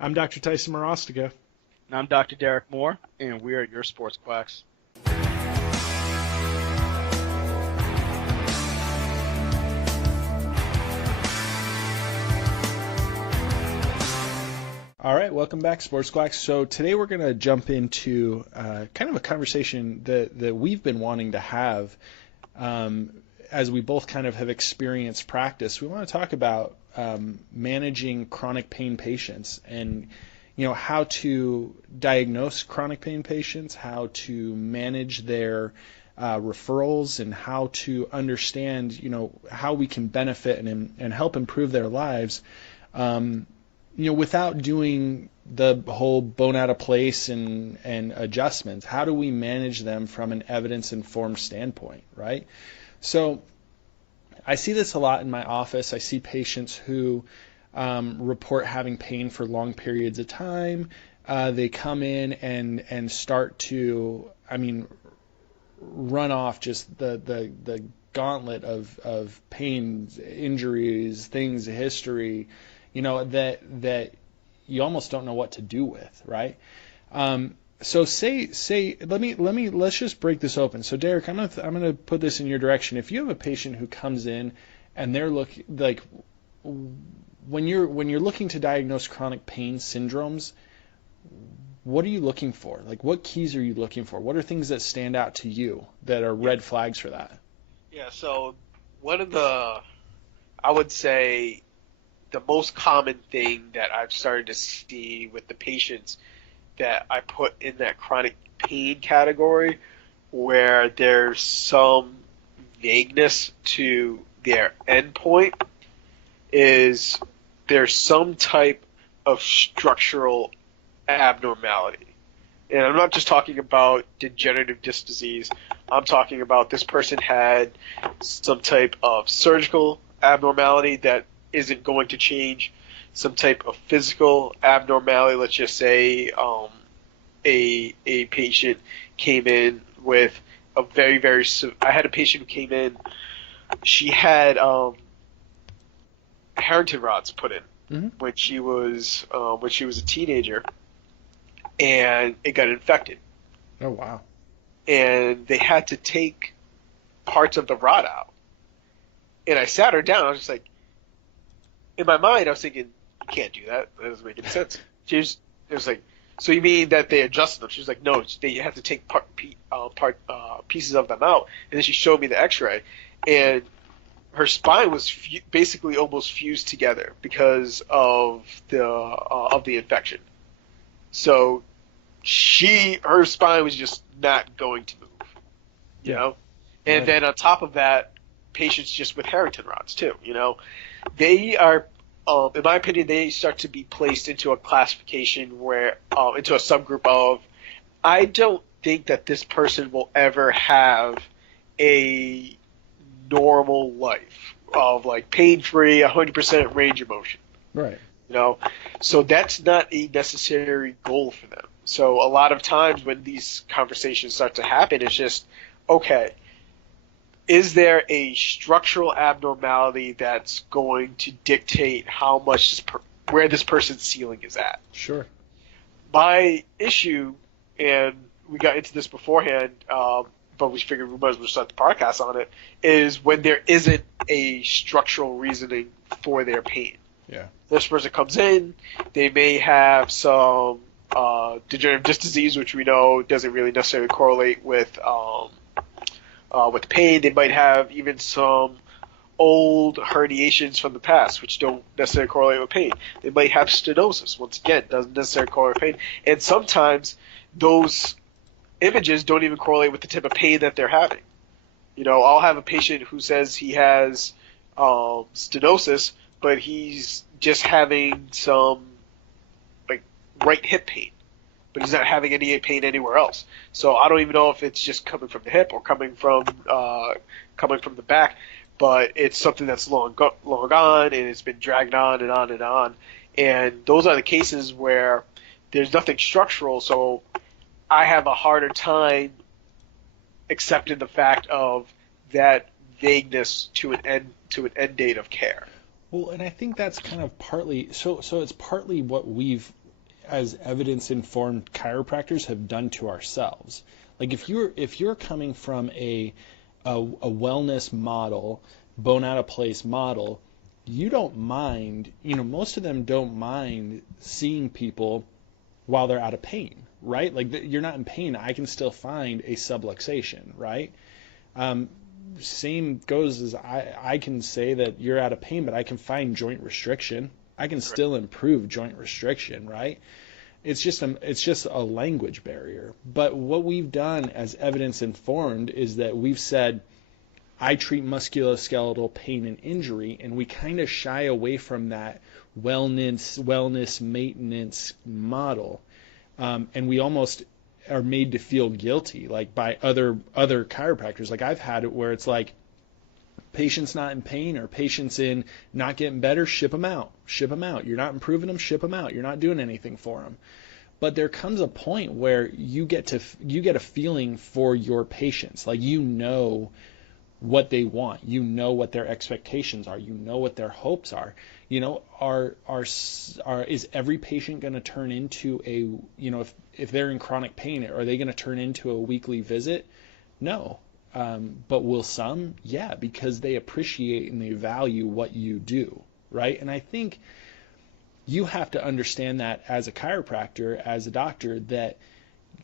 I'm Dr. Tyson Morostiga. And I'm Dr. Derek Moore, and we're your Sports Quacks. All right, welcome back, Sports Quacks. So today we're going to jump into kind of a conversation that we've been wanting to have as we both kind of have experienced practice. We want to talk about managing chronic pain patients and how to diagnose chronic pain patients, how to manage their referrals, and how to understand how we can benefit and help improve their lives. Without doing the whole bone out of place and adjustments. How do we manage them from an evidence-informed standpoint, right? So I see this a lot in my office. I see patients who report having pain for long periods of time. They come in and start to, run off just the gauntlet of pain, injuries, things, history, that you almost don't know what to do with, right? So let's just break this open. So Derek, I'm gonna put this in your direction. If you have a patient who comes in and they're when you're looking to diagnose chronic pain syndromes, what are you looking for? Like, what keys are you looking for? What are things that stand out to you that are red flags for that? Yeah, so I would say, the most common thing that I've started to see with the patients that I put in that chronic pain category, where there's some vagueness to their endpoint, is there's some type of structural abnormality. And I'm not just talking about degenerative disc disease. I'm talking about this person had some type of surgical abnormality that isn't going to change, some type of physical abnormality. Let's just say a patient came in with a very I had a patient who came in, she had Harrington rods put in when she was a teenager, and it got infected. Oh, wow. And they had to take parts of the rod out. And I sat her down. I was just like, in my mind, I was thinking, you can't do that. That doesn't make any sense. It was like, so you mean that they adjusted them? She was like, no, they have to take pieces of them out. And then she showed me the X-ray, and her spine was basically almost fused together because of the infection. So her spine was just not going to move, you know. And then on top of that, patients just with Harrington rods too, they are, in my opinion, they start to be placed into a classification where, into a subgroup of, I don't think that this person will ever have a normal life of like pain-free, 100% range of motion. Right. So that's not a necessary goal for them. So a lot of times when these conversations start to happen, it's just, okay, is there a structural abnormality that's going to dictate how much where this person's ceiling is at? Sure. My issue, and we got into this beforehand, but we figured we might as well start the podcast on it, is when there isn't a structural reasoning for their pain. Yeah. This person comes in, they may have some degenerative disc disease, which we know doesn't really necessarily correlate with pain. They might have even some old herniations from the past, which don't necessarily correlate with pain. They might have stenosis. Once again, doesn't necessarily correlate with pain. And sometimes those images don't even correlate with the type of pain that they're having. I'll have a patient who says he has stenosis, but he's just having some like right hip pain, but he's not having any pain anywhere else. So I don't even know if it's just coming from the hip or coming from the back, but it's something that's long gone, and it's been dragged on and on and on. And those are the cases where there's nothing structural, so I have a harder time accepting the fact of that vagueness to an end date of care. Well, and I think that's kind of partly so it's partly what we've as evidence-informed chiropractors have done to ourselves. Like if you're coming from a wellness model, bone out of place model, you don't mind, most of them don't mind seeing people while they're out of pain, right? Like you're not in pain, I can still find a subluxation, right? Same goes as I can say that you're out of pain, but I can find joint restriction. I can still improve joint restriction, right? It's just a language barrier. But what we've done as evidence informed is that we've said, I treat musculoskeletal pain and injury, and we kind of shy away from that wellness maintenance model, and we almost are made to feel guilty, like by other chiropractors. Like I've had it where it's like, patient's not in pain or patient's in not getting better, ship them out. You're not improving them, ship them out. You're not doing anything for them. But there comes a point where you get a feeling for your patients, like what they want, what their expectations are, what their hopes are. Is every patient going to turn into if they're in chronic pain, are they going to turn into a weekly visit? No. But will some? Yeah, because they appreciate and they value what you do, right? And I think you have to understand that as a chiropractor, as a doctor, that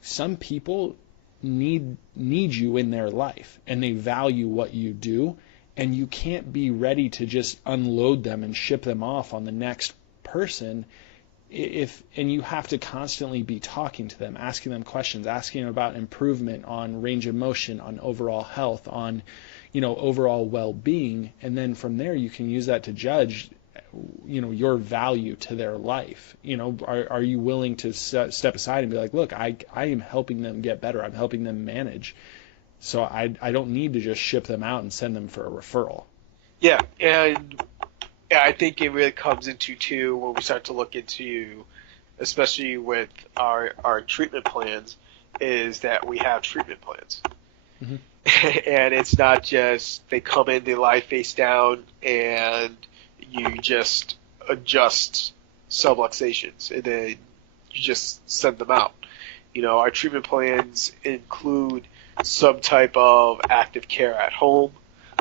some people need you in their life and they value what you do, and you can't be ready to just unload them and ship them off on the next person. And you have to constantly be talking to them, asking them questions, asking them about improvement on range of motion, on overall health, on overall well-being, and then from there you can use that to judge your value to their life. Are you willing to step aside and be like, look, I am helping them get better, I'm helping them manage, so I don't need to just ship them out and send them for a referral. Yeah, and I think it really comes into too when we start to look into, especially with our treatment plans, is that we have treatment plans. Mm-hmm. And it's not just they come in, they lie face down, and you just adjust subluxations, and then you just send them out. Our treatment plans include some type of active care at home,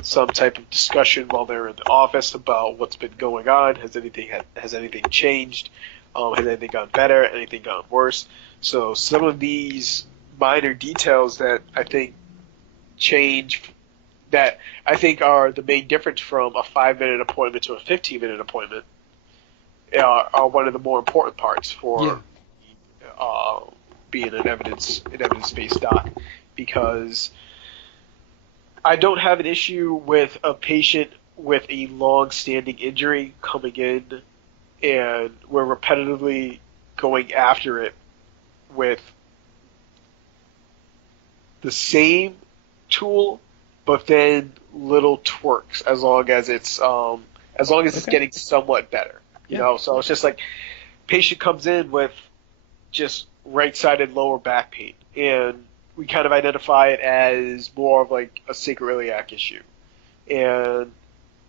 some type of discussion while they're in the office about what's been going on. Has anything changed? Has anything gotten better? Anything gotten worse? So some of these minor details that I think that I think are the main difference from a 5-minute appointment to a 15-minute appointment are one of the more important parts for being an evidence-based doc, because I don't have an issue with a patient with a long-standing injury coming in and we're repetitively going after it with the same tool, but then little twerks, as long as it's getting somewhat better. So it's just like patient comes in with just right-sided lower back pain, and we kind of identify it as more of like a sacroiliac issue. And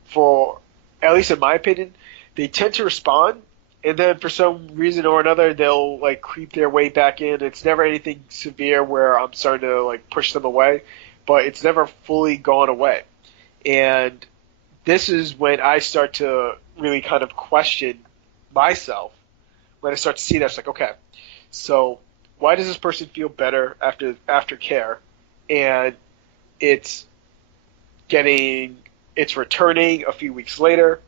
for, at least in my opinion, they tend to respond, and then for some reason or another, they'll like creep their way back in. It's never anything severe where I'm starting to like push them away, but it's never fully gone away. And this is when I start to really kind of question myself. When I start to see that, it's like, okay, so why does this person feel better after care, and it's returning a few weeks later,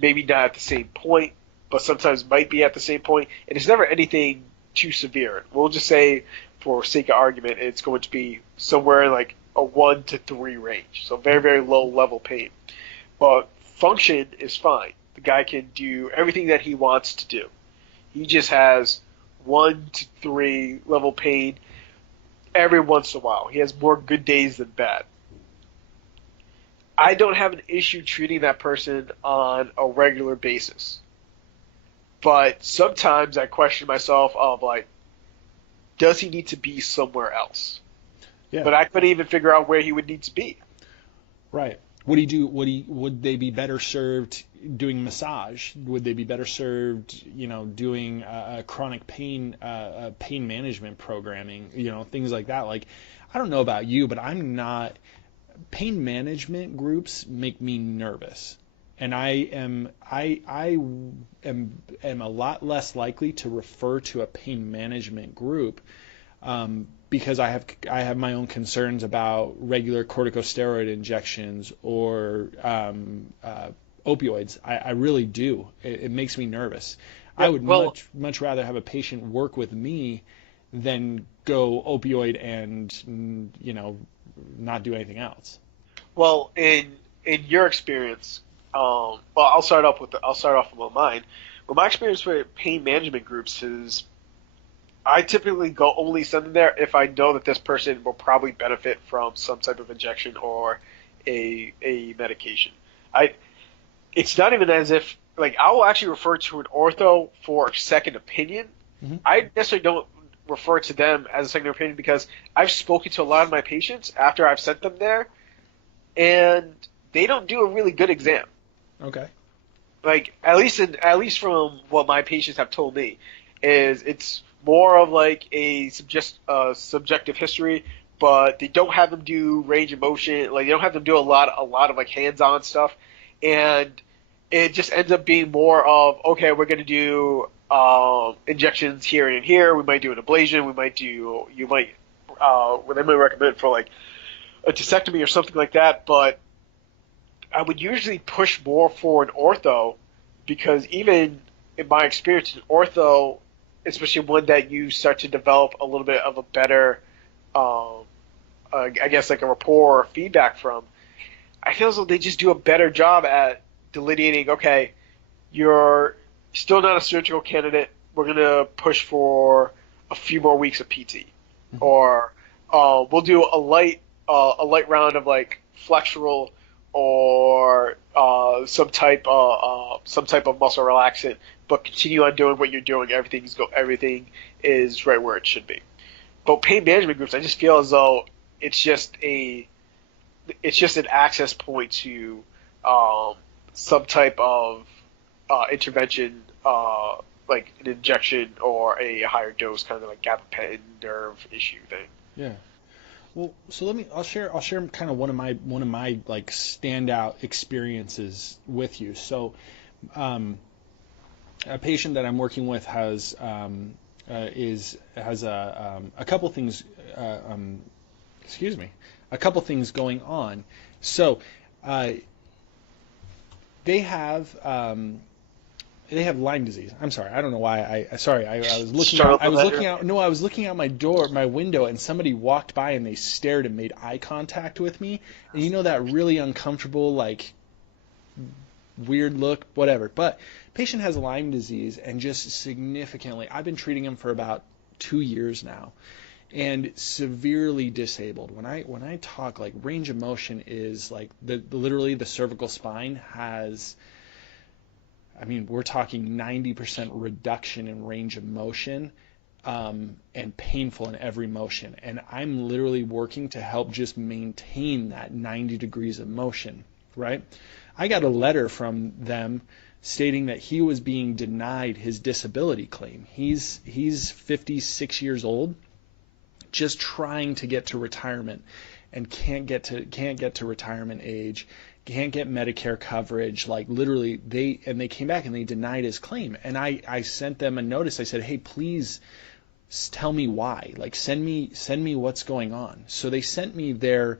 maybe not at the same point, but sometimes might be at the same point, and it's never anything too severe. We'll just say, for sake of argument, it's going to be somewhere in like a 1 to 3 range, so very, very low level pain. But function is fine. The guy can do everything that he wants to do. He just has 1 to 3 level pain every once in a while. He has more good days than bad. I don't have an issue treating that person on a regular basis. But sometimes I question myself of like, does he need to be somewhere else? Yeah. But I couldn't even figure out where he would need to be. Right. Would he do? Would they be better served, doing massage? Would they be better served, doing chronic pain pain management programming, things like that? Like, I don't know about you, but I'm not. Pain management groups make me nervous, and I am a lot less likely to refer to a pain management group because I have my own concerns about regular corticosteroid injections or opioids. I really do. It makes me nervous. Yeah, I would much rather have a patient work with me than go opioid and not do anything else. Well, in your experience, I'll start off with mine. Well, my experience with pain management groups is I typically go only send them there if I know that this person will probably benefit from some type of injection or a medication. It's not even as if like I will actually refer to an ortho for a second opinion. Mm-hmm. I necessarily don't refer to them as a second opinion because I've spoken to a lot of my patients after I've sent them there, and they don't do a really good exam. Okay. Like at least from what my patients have told me, is it's more of like a subjective history, but they don't have them do range of motion. Like they don't have them do a lot of like hands-on stuff, and it just ends up being more of okay, we're going to do injections here and here. We might do an ablation. They might recommend for like a discectomy or something like that. But I would usually push more for an ortho because even in my experience, an ortho, especially one that you start to develop a little bit of a better, I guess like a rapport or feedback from, I feel as though they just do a better job at delineating, okay, you're still not a surgical candidate. We're going to push for a few more weeks of PT. Mm-hmm. Or we'll do a light round of like flexural or some type of muscle relaxant, but continue on doing what you're doing. Everything is right where it should be. But pain management groups, I just feel as though it's just an access point to some type of intervention, like an injection or a higher dose, kind of like gabapentin nerve issue thing. Yeah. Well, so I'll share kind of one of my like standout experiences with you. So, a patient that I'm working with has a couple things. A couple things going on. So, they have Lyme disease. I'm sorry. I don't know why. I was looking out. I was looking out my window, and somebody walked by and they stared and made eye contact with me. And that really uncomfortable, like weird look, whatever. But patient has Lyme disease and just significantly. I've been treating him for about 2 years now, and severely disabled. When I talk like range of motion is like literally the cervical spine has. I mean, we're talking 90% reduction in range of motion, and painful in every motion. And I'm literally working to help just maintain that 90 degrees of motion, right? I got a letter from them stating that he was being denied his disability claim. He's 56 years old, just trying to get to retirement, and can't get to retirement age. Can't get Medicare coverage, like literally they came back and they denied his claim. And I sent them a notice. I said, hey, please tell me why, like send me what's going on. So they sent me their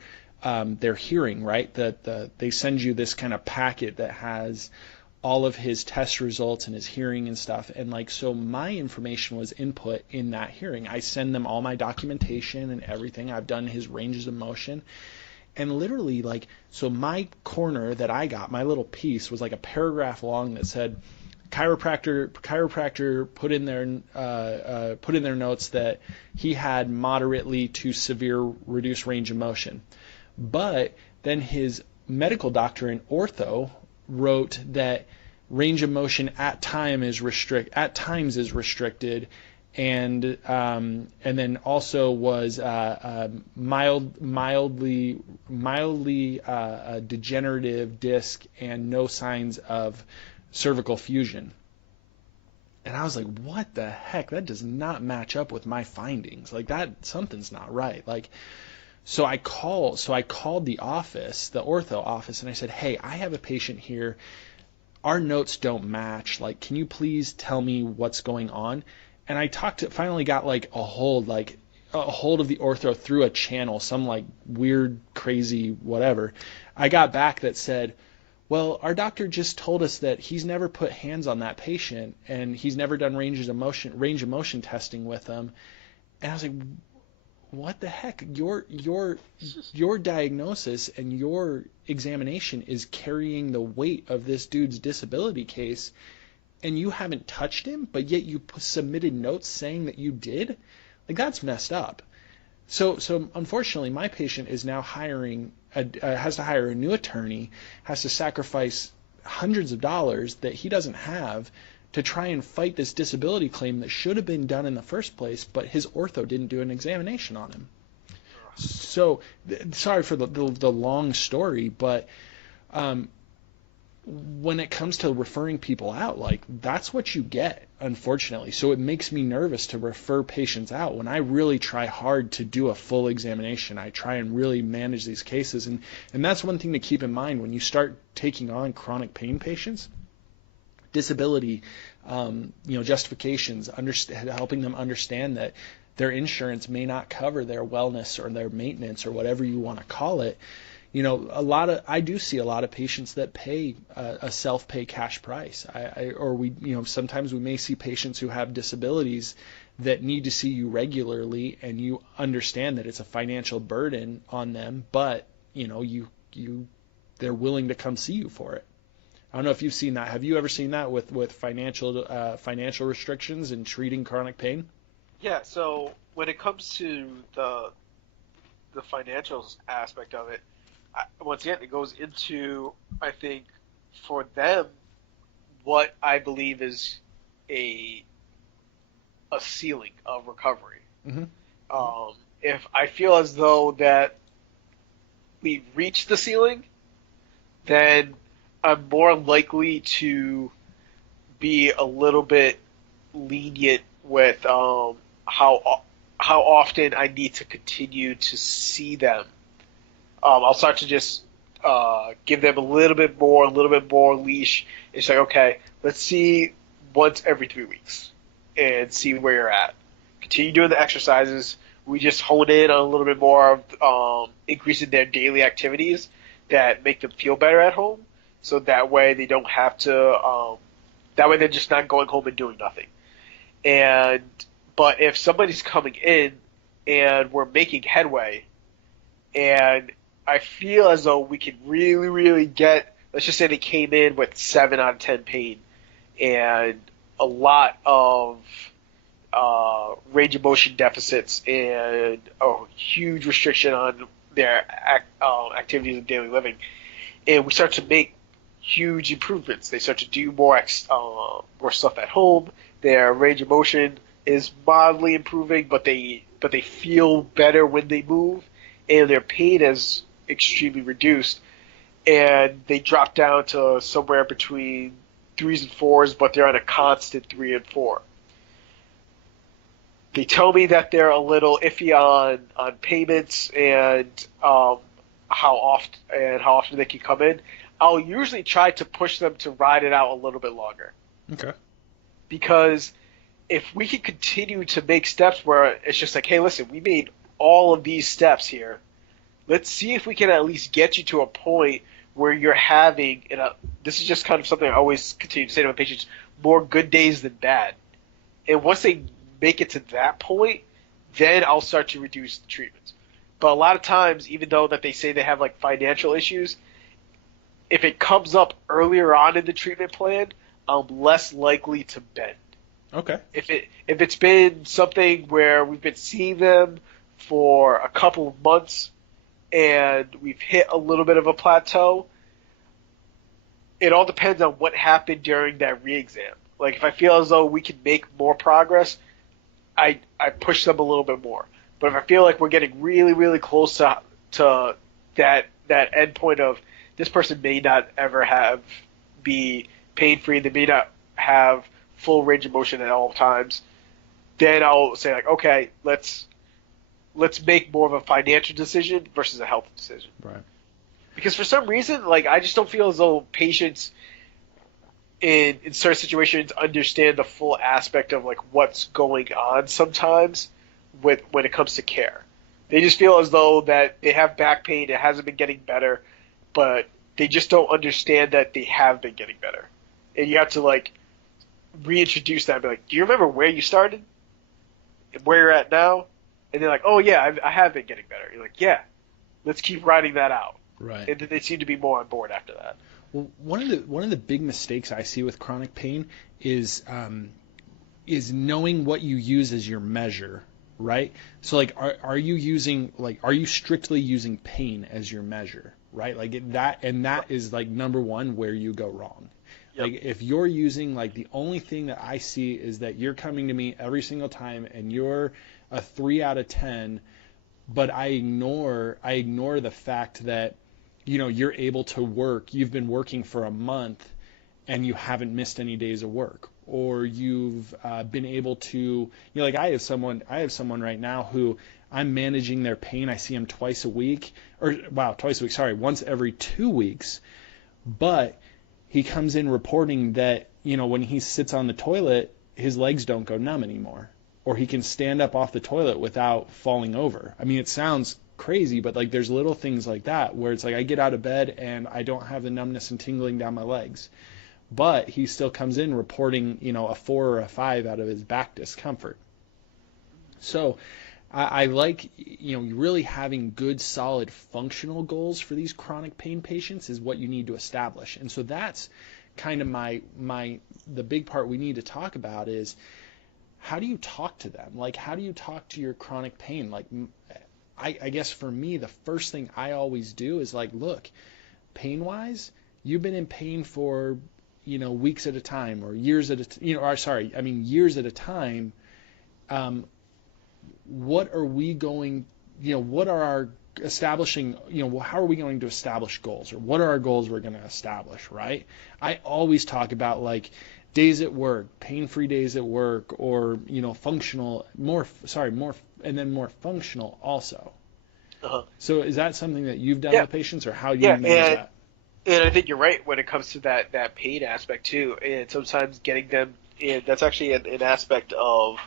hearing, right? They send you this kind of packet that has all of his test results and his hearing and stuff. And like, so my information was input in that hearing. I send them all my documentation and everything. I've done his ranges of motion. And literally, like, so my corner that I got, my little piece, was like a paragraph long that said, chiropractor put in their notes that he had moderately to severe reduced range of motion. But then his medical doctor in ortho wrote that range of motion at times is restricted, and then also was mildly degenerative disc and no signs of cervical fusion. And I was like, what the heck? That does not match up with my findings. Like that, something's not right. Like, so I called the office, the ortho office, and I said, hey, I have a patient here. Our notes don't match. Like, can you please tell me what's going on? And I finally got like a hold of the ortho through a channel, some like weird, crazy, whatever. I got back that said, well, our doctor just told us that he's never put hands on that patient and he's never done range of motion testing with them. And I was like, what the heck? Your diagnosis and your examination is carrying the weight of this dude's disability case, and you haven't touched him, but yet you submitted notes saying that you did? Like, that's messed up. So unfortunately, my patient is now has to hire a new attorney, has to sacrifice hundreds of dollars that he doesn't have to try and fight this disability claim that should have been done in the first place, but his ortho didn't do an examination on him. So, sorry for the long story, but when it comes to referring people out, like, that's what you get, unfortunately. So it makes me nervous to refer patients out. When I really try hard to do a full examination, I try and really manage these cases. And that's one thing to keep in mind when you start taking on chronic pain patients. Disability, justifications, helping them understand that their insurance may not cover their wellness or their maintenance or whatever you want to call it. I do see a lot of patients that pay a self-pay cash price. Sometimes we may see patients who have disabilities that need to see you regularly, and you understand that it's a financial burden on them, but they're willing to come see you for it. I don't know if you've seen that. Have you ever seen that with financial restrictions and treating chronic pain? Yeah. So when it comes to the financials aspect of it, once again, it goes into, I think, for them, what I believe is a ceiling of recovery. Mm-hmm. If I feel as though that we've reached the ceiling, then I'm more likely to be a little bit lenient with how often I need to continue to see them. I'll start to just give them a little bit more leash. It's like, okay, let's see once every 3 weeks and see where you're at. Continue doing the exercises. We just hone in on a little bit more of increasing their daily activities that make them feel better at home. So that way they don't have to. That way they're just not going home and doing nothing. But if somebody's coming in and we're making headway, and I feel as though we can really, really get. Let's just say they came in with 7 out of 10 pain, and a lot of range of motion deficits and a huge restriction on their activities of daily living, and we start to make huge improvements. They start to do more stuff at home. Their range of motion is mildly improving, but they feel better when they move, and their pain is extremely reduced, and they drop down to somewhere between 3s and 4s, but they're on a constant 3 and 4. They tell me that they're a little iffy on payments and how often they can come in. I'll usually try to push them to ride it out a little bit longer. Okay. Because if we can continue to make steps where it's just like, hey, listen, we made all of these steps here. Let's see if we can at least get you to a point where you're having, this is just kind of something I always continue to say to my patients, more good days than bad. And once they make it to that point, then I'll start to reduce the treatments. But a lot of times, even though that they say they have like financial issues, if it comes up earlier on in the treatment plan, I'm less likely to bend. Okay. If it's been something where we've been seeing them for a couple of months and we've hit a little bit of a plateau, it all depends on what happened during that re-exam. Like, if I feel as though we can make more progress, I push them a little bit more. But if I feel like we're getting really, really close to that end point of this person may not ever be pain free, they may not have full range of motion at all times, then I'll say like, okay, let's make more of a financial decision versus a health decision. Right. Because for some reason, like I just don't feel as though patients in certain situations understand the full aspect of like what's going on sometimes when it comes to care. They just feel as though that they have back pain, it hasn't been getting better, but they just don't understand that they have been getting better. And you have to like reintroduce that and be like, do you remember where you started? And where you're at now? And they're like, oh yeah, I have been getting better. You're like, yeah, let's keep riding that out. Right. And then they seem to be more on board after that. Well, one of the big mistakes I see with chronic pain is knowing what you use as your measure, right? So like, are you strictly using pain as your measure, right? Like that is like number one where you go wrong. Yep. Like if you're using like the only thing that I see is that you're coming to me every single time and you're a 3 out of 10, but I ignore the fact that you're able to work. You've been working for a month and you haven't missed any days of work, or you've been able to, like I have someone right now who I'm managing their pain. I see him twice a week, once every 2 weeks, but he comes in reporting that, when he sits on the toilet, his legs don't go numb anymore, or he can stand up off the toilet without falling over. I mean, it sounds crazy, but like there's little things like that where it's like I get out of bed and I don't have the numbness and tingling down my legs, but he still comes in reporting a 4 or a 5 out of his back discomfort. So I like really having good solid functional goals for these chronic pain patients is what you need to establish. And so that's kind of the big part we need to talk about is how do you talk to them? Like how do you talk to your chronic pain? Like I guess for me, the first thing I always do is like, look, pain-wise, you've been in pain for, weeks at a time or years at a years at a time. What are we going, what are our establishing, how are we going to establish goals, or what are our goals we're going to establish, right? I always talk about like days at work, pain-free days at work, or, functional, more functional also. Uh-huh. So is that something that you've done Yeah. with patients, or how do you manage that? And I think you're right when it comes to that pain aspect too. And sometimes getting them in, that's actually an aspect of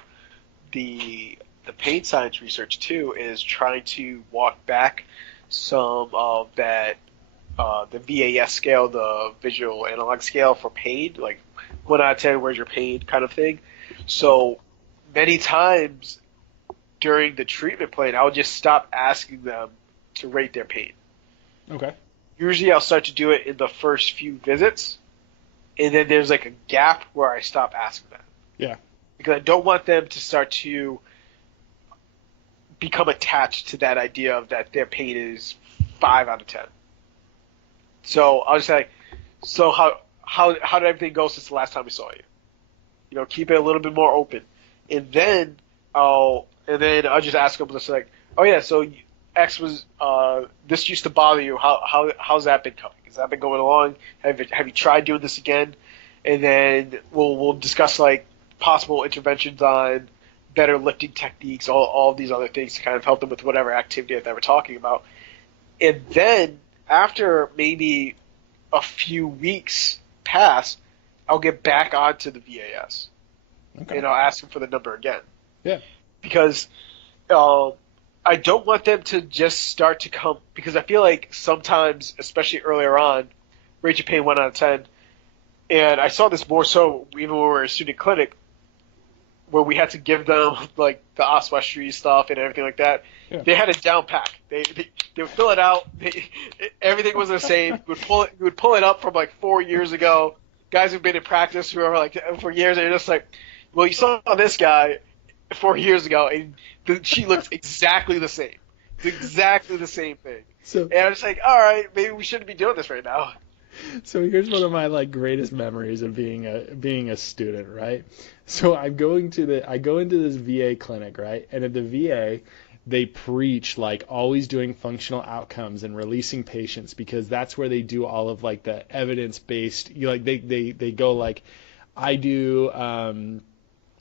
the pain science research too, is trying to walk back some of that, the VAS scale, the visual analog scale for pain, like 1 out of 10, where's your pain kind of thing. So many times during the treatment plan, I'll just stop asking them to rate their pain. Okay. Usually I'll start to do it in the first few visits, and then there's like a gap where I stop asking them. Yeah. Because I don't want them to start to become attached to that idea of that their pain is 5 out of 10. So I'll just say, so how did everything go since the last time we saw you? Keep it a little bit more open. And then I'll just ask them just like, oh yeah, so X was this used to bother you. How's that been coming? Has that been going along? Have you tried doing this again? And then we'll discuss like possible interventions on better lifting techniques, all of these other things to kind of help them with whatever activity that we're talking about. And then after maybe a few weeks pass, I'll get back onto the VAS. Okay. And I'll ask them for the number again. Yeah. Because I don't want them to just start to come, because I feel like sometimes, especially earlier on, rate your pain 1 out of 10, and I saw this more so even when we were in student clinic, where we had to give them like the oswestry stuff and everything like that. Yeah. They had it down pack. They would fill it out. Everything was the same. We would pull it up from like 4 years ago. Guys who've been in practice who are like for years, and you're just like, well, you saw this guy 4 years ago, and she looks exactly the same. It's exactly the same thing. So, and I'm just like, all right, maybe we shouldn't be doing this right now. So here's one of my like greatest memories of being a student, right? So I go into this VA clinic, right? And at the VA, they preach like always doing functional outcomes and releasing patients because that's where they do all of like the evidence-based, like they go like I do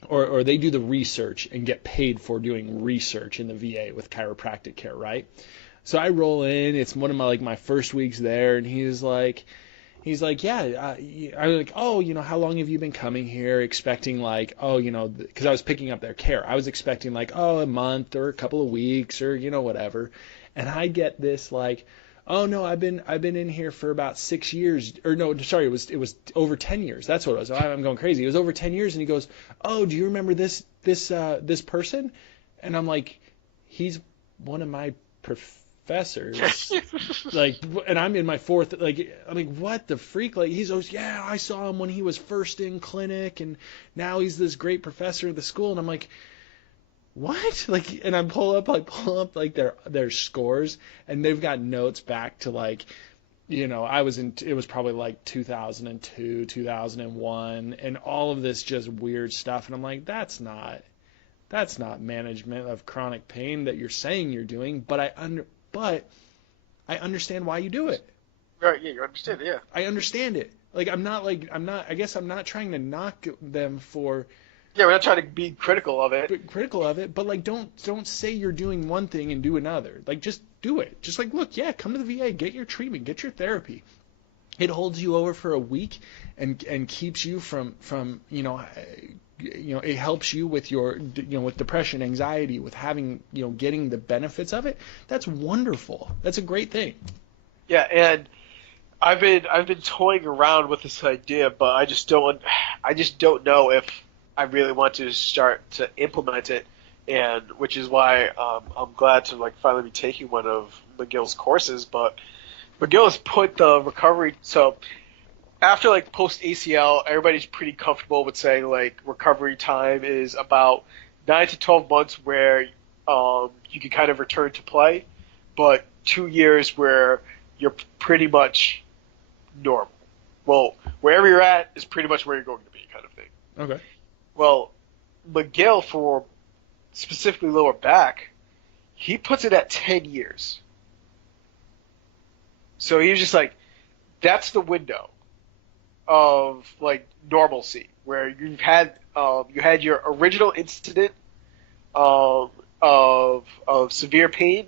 or they do the research and get paid for doing research in the VA with chiropractic care, right? So I roll in, it's one of my first weeks there, and he's like, yeah, I'm like, oh, how long have you been coming here? Expecting like, oh, because I was picking up their care. I was expecting like, oh, a month or a couple of weeks or, whatever. And I get this like, oh no, I've been in here for about 6 years, or no, sorry, it was over 10 years. That's what it was. I'm going crazy. It was over 10 years. And he goes, oh, do you remember this person? And I'm like, he's one of my professors. Like, and I'm in my fourth, like, I'm like, what the freak? Like, he's always, yeah, I saw him when he was first in clinic, and now he's this great professor at the school. And I'm like, what? Like, and I pull up like their scores, and they've got notes back to like, it was probably like 2002, 2001, and all of this just weird stuff. And I'm like, that's not management of chronic pain that you're saying you're doing, but I understand why you do it. Right, yeah, you understand it, yeah. I understand it. Like, I guess I'm not trying to knock them for. Yeah, we're not trying to be critical of it. But like, don't say you're doing one thing and do another. Like, just do it. Just like, look, yeah, come to the VA, get your treatment, get your therapy. It holds you over for a week and keeps you from it helps you with your with depression, anxiety, with having getting the benefits of it. That's wonderful. That's a great thing. Yeah, and I've been toying around with this idea, but I just don't know if I really want to start to implement it, and which is why I'm glad to like finally be taking one of McGill's courses. But McGill has put the recovery so. After like post ACL, everybody's pretty comfortable with saying like recovery time is about 9 to 12 months where you can kind of return to play, but 2 years where you're pretty much normal. Well, wherever you're at is pretty much where you're going to be, kind of thing. Okay. Well, McGill for specifically lower back, he puts it at 10 years. So he was just like, that's the window of like normalcy where you had your original incident of severe pain.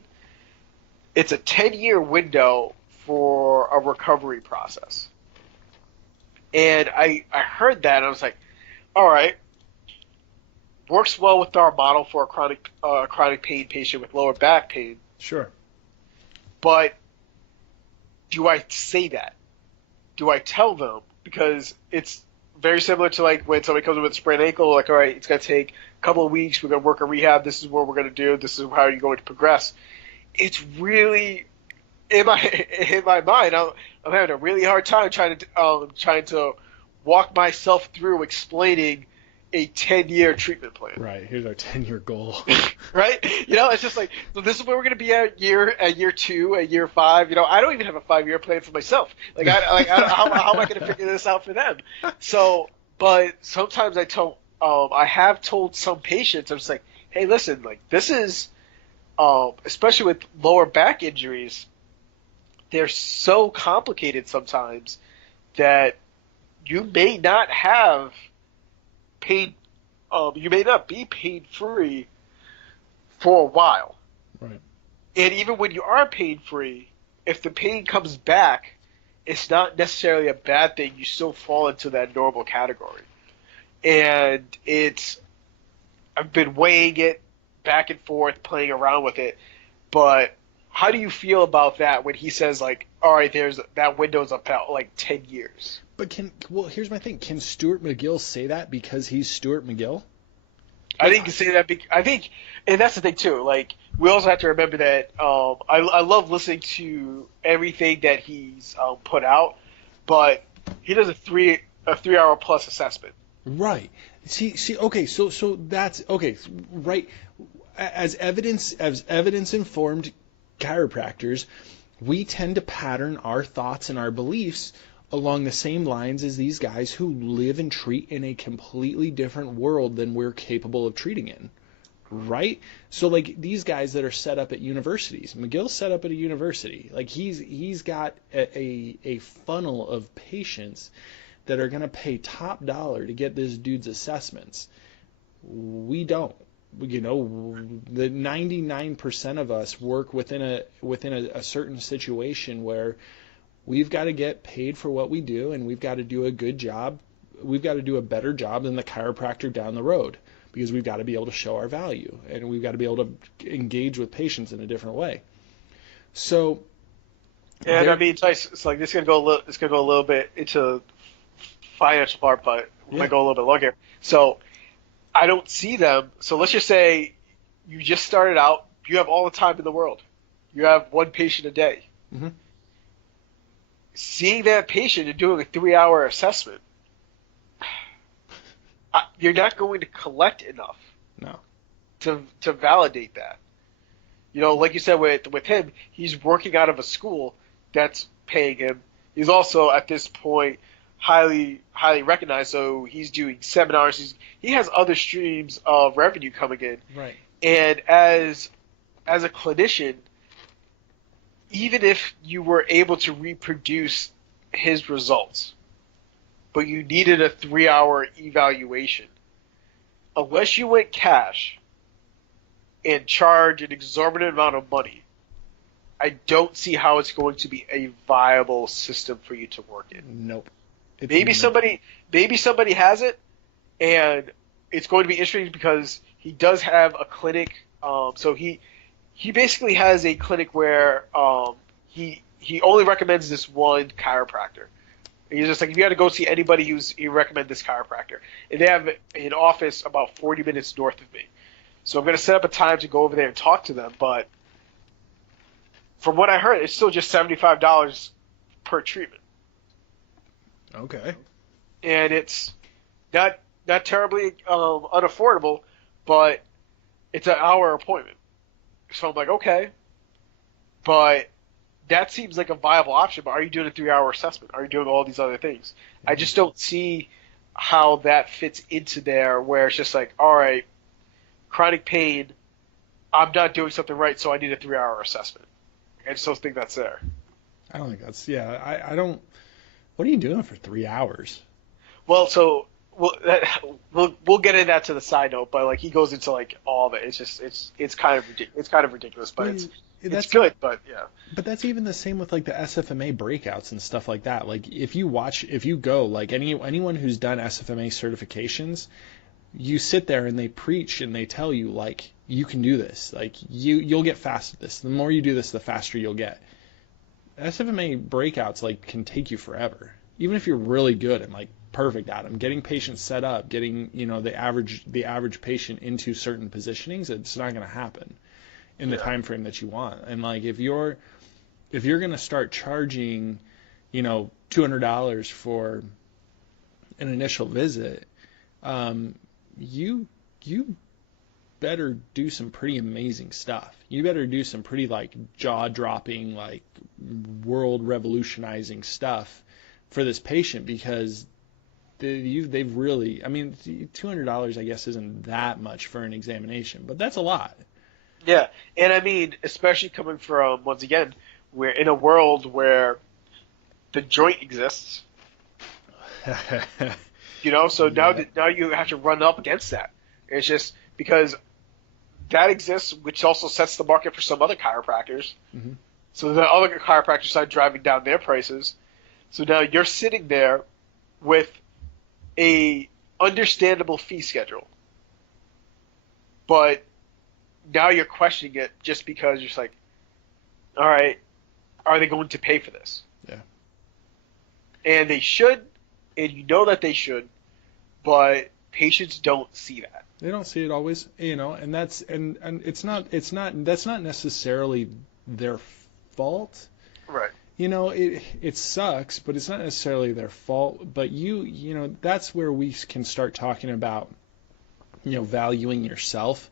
It's a 10-year window for a recovery process. And I heard that and I was like, all right, works well with our model for a chronic pain patient with lower back pain. Sure. But do I say that? Do I tell them? Because it's very similar to like when somebody comes in with a sprained ankle, like, all right, it's going to take a couple of weeks. We're going to work a rehab. This is what we're going to do. This is how you're going to progress. It's really in my mind. I'm having a really hard time trying to walk myself through explaining a 10-year treatment plan. Right. Here's our 10-year goal. Right? It's just like, so this is where we're going to be at year 2, at year 5. I don't even have a 5-year plan for myself. Like, how am I going to figure this out for them? So, but sometimes I have told some patients, I'm just like, hey, listen, like, this is, especially with lower back injuries, they're so complicated sometimes that you may not have pain, you may not be pain-free for a while. Right. And even when you are pain-free, if the pain comes back, it's not necessarily a bad thing. You still fall into that normal category. And I've been weighing it back and forth, playing around with it. But how do you feel about that when he says, like, all right, that window's about, like, 10 years? But here's my thing. Can Stuart McGill say that because he's Stuart McGill? I think you can say that. I think, and that's the thing too. Like, we also have to remember that I love listening to everything that he's put out, but he does a 3 hour plus assessment. Right. See. Okay. So that's okay. Right. As evidence informed chiropractors, we tend to pattern our thoughts and our beliefs along the same lines as these guys who live and treat in a completely different world than we're capable of treating in, right? So like these guys that are set up at universities, McGill's set up at a university. Like he's got a funnel of patients that are going to pay top dollar to get this dude's assessments. We don't. You know, the 99% of us work within a certain situation where we've got to get paid for what we do, and we've got to do a good job. We've got to do a better job than the chiropractor down the road, because we've got to be able to show our value, and we've got to be able to engage with patients in a different way. So, and I mean, it's like this is gonna go a little bit into financial part, but we might go a little bit longer. So I don't see them. So let's just say you just started out. You have all the time in the world. You have one patient a day. Mm-hmm. Seeing that patient and doing a 3-hour assessment, you're not going to collect enough. No. To validate that. You know, like you said with him, he's working out of a school that's paying him. He's also at this point highly recognized, so he's doing seminars. He has other streams of revenue coming in. Right. And as a clinician, even if you were able to reproduce his results, but you needed a 3-hour evaluation, unless you went cash and charge an exorbitant amount of money, I don't see how it's going to be a viable system for you to work in. Nope. Maybe somebody has it, and it's going to be interesting because he does have a clinic. So he basically has a clinic where he only recommends this one chiropractor. He's just like, if you had to go see anybody, he recommend this chiropractor. And they have an office about 40 minutes north of me. So I'm going to set up a time to go over there and talk to them. But from what I heard, it's still just $75 per treatment. Okay. And it's not terribly unaffordable, but it's an hour appointment. So I'm like, okay. But that seems like a viable option, but are you doing a 3-hour assessment? Are you doing all these other things? Mm-hmm. I just don't see how that fits into there where it's just like, all right, chronic pain, I'm not doing something right, so I need a 3-hour assessment. I just don't think that's there. I don't think that's, I don't, what are you doing for 3 hours? Well, so we'll get into that to the side note, but like he goes into like all of it. It's just it's kind of ridiculous, but it's good, but yeah. But that's even the same with like the SFMA breakouts and stuff like that. Like if you go like anyone who's done SFMA certifications, you sit there and they preach and they tell you like you can do this, like you'll get fast at this. The more you do this, the faster you'll get. SFMA breakouts like can take you forever, even if you're really good and like perfect at them. Getting patients set up, getting the average patient into certain positionings, it's not going to happen in the time frame that you want. And like if you're going to start charging, $200 for an initial visit, you better do some pretty amazing stuff. You better do some pretty like jaw-dropping, like world revolutionizing stuff for this patient, because they've really, I mean, $200 I guess isn't that much for an examination, but that's a lot. Yeah, and I mean, especially coming from, once again, we're in a world where the joint exists. So now you have to run up against that. It's just because that exists, which also sets the market for some other chiropractors. Mm-hmm. So the other chiropractors start driving down their prices. So now you're sitting there with a understandable fee schedule, but now you're questioning it just because you're just like, all right, are they going to pay for this? Yeah. And they should, and you know that they should, but patients don't see that. They don't see it always, and that's and that's not necessarily their fault. Right. It sucks, but it's not necessarily their fault. But that's where we can start talking about, valuing yourself.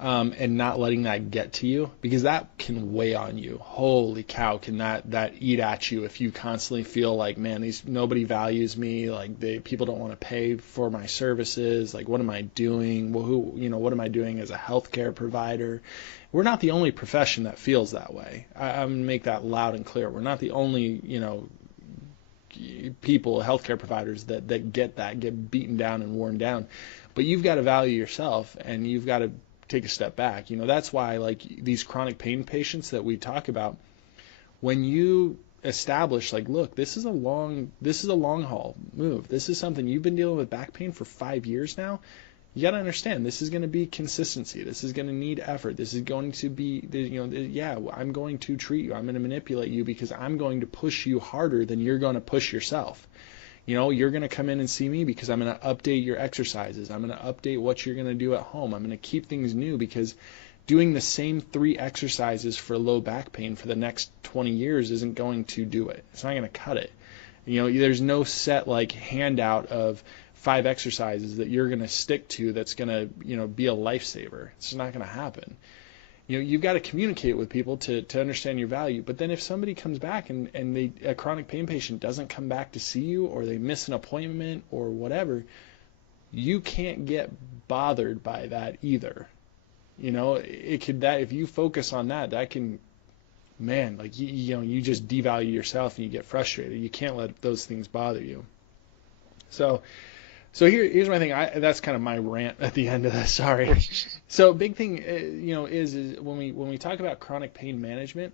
and not letting that get to you, because that can weigh on you. Holy cow, can that eat at you if you constantly feel like, man, nobody values me, like people don't want to pay for my services, like what am I doing? Well, what am I doing as a healthcare provider? We're not the only profession that feels that way. I'm gonna make that loud and clear. We're not the only, people, healthcare providers that get beaten down and worn down. But you've got to value yourself, and you've got to take a step back. That's why, like, these chronic pain patients that we talk about, when you establish, like, look, this is a long haul move. This is something you've been dealing with back pain for 5 years now. You got to understand, this is going to be consistency. This is going to need effort. This is going to be, I'm going to treat you. I'm going to manipulate you because I'm going to push you harder than you're going to push yourself. You're going to come in and see me because I'm going to update your exercises. I'm going to update what you're going to do at home. I'm going to keep things new, because doing the same 3 exercises for low back pain for the next 20 years isn't going to do it. It's not going to cut it. There's no set like handout of 5 exercises that you're going to stick to that's going to, be a lifesaver. It's not going to happen. You've got to communicate with people to understand your value. But then if somebody comes back and a chronic pain patient doesn't come back to see you, or they miss an appointment or whatever, you can't get bothered by that either. If you focus on that can, man, like, you just devalue yourself and you get frustrated. You can't let those things bother you. So here's my thing. That's kind of my rant at the end of this. Sorry. So big thing, is when we talk about chronic pain management,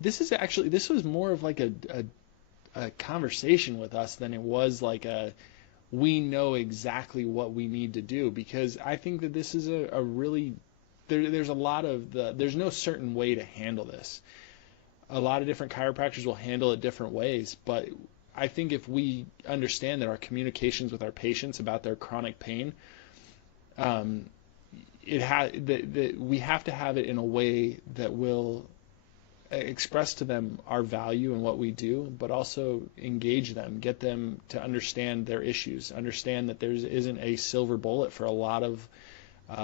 this was more of like a conversation with us than it was like we know exactly what we need to do, because I think that this is a really, there's a lot of there's no certain way to handle this. A lot of different chiropractors will handle it different ways, but I think if we understand that our communications with our patients about their chronic pain, we have to have it in a way that will express to them our value and what we do, but also engage them, get them to understand their issues, understand that there isn't a silver bullet for a lot of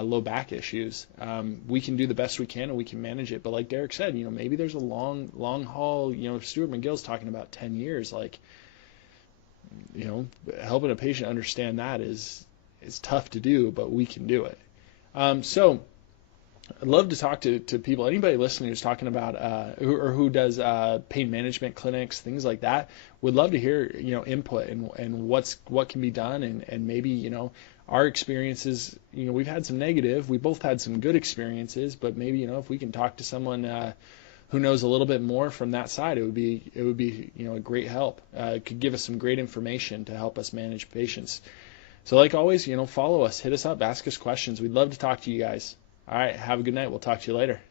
low back issues. We can do the best we can and we can manage it. But like Derek said, maybe there's a long haul. Stuart McGill's talking about 10 years. Like, helping a patient understand that is tough to do, but we can do it. So I'd love to talk to people. Anybody listening who's talking about who does pain management clinics, things like that, would love to hear input and what can be done, and maybe our experiences. We've had some negative, we both had some good experiences, but maybe if we can talk to someone who knows a little bit more from that side, it would be a great help. It could give us some great information to help us manage patients. So like always, follow us, hit us up, ask us questions. We'd love to talk to you guys. All right, have a good night. We'll talk to you later.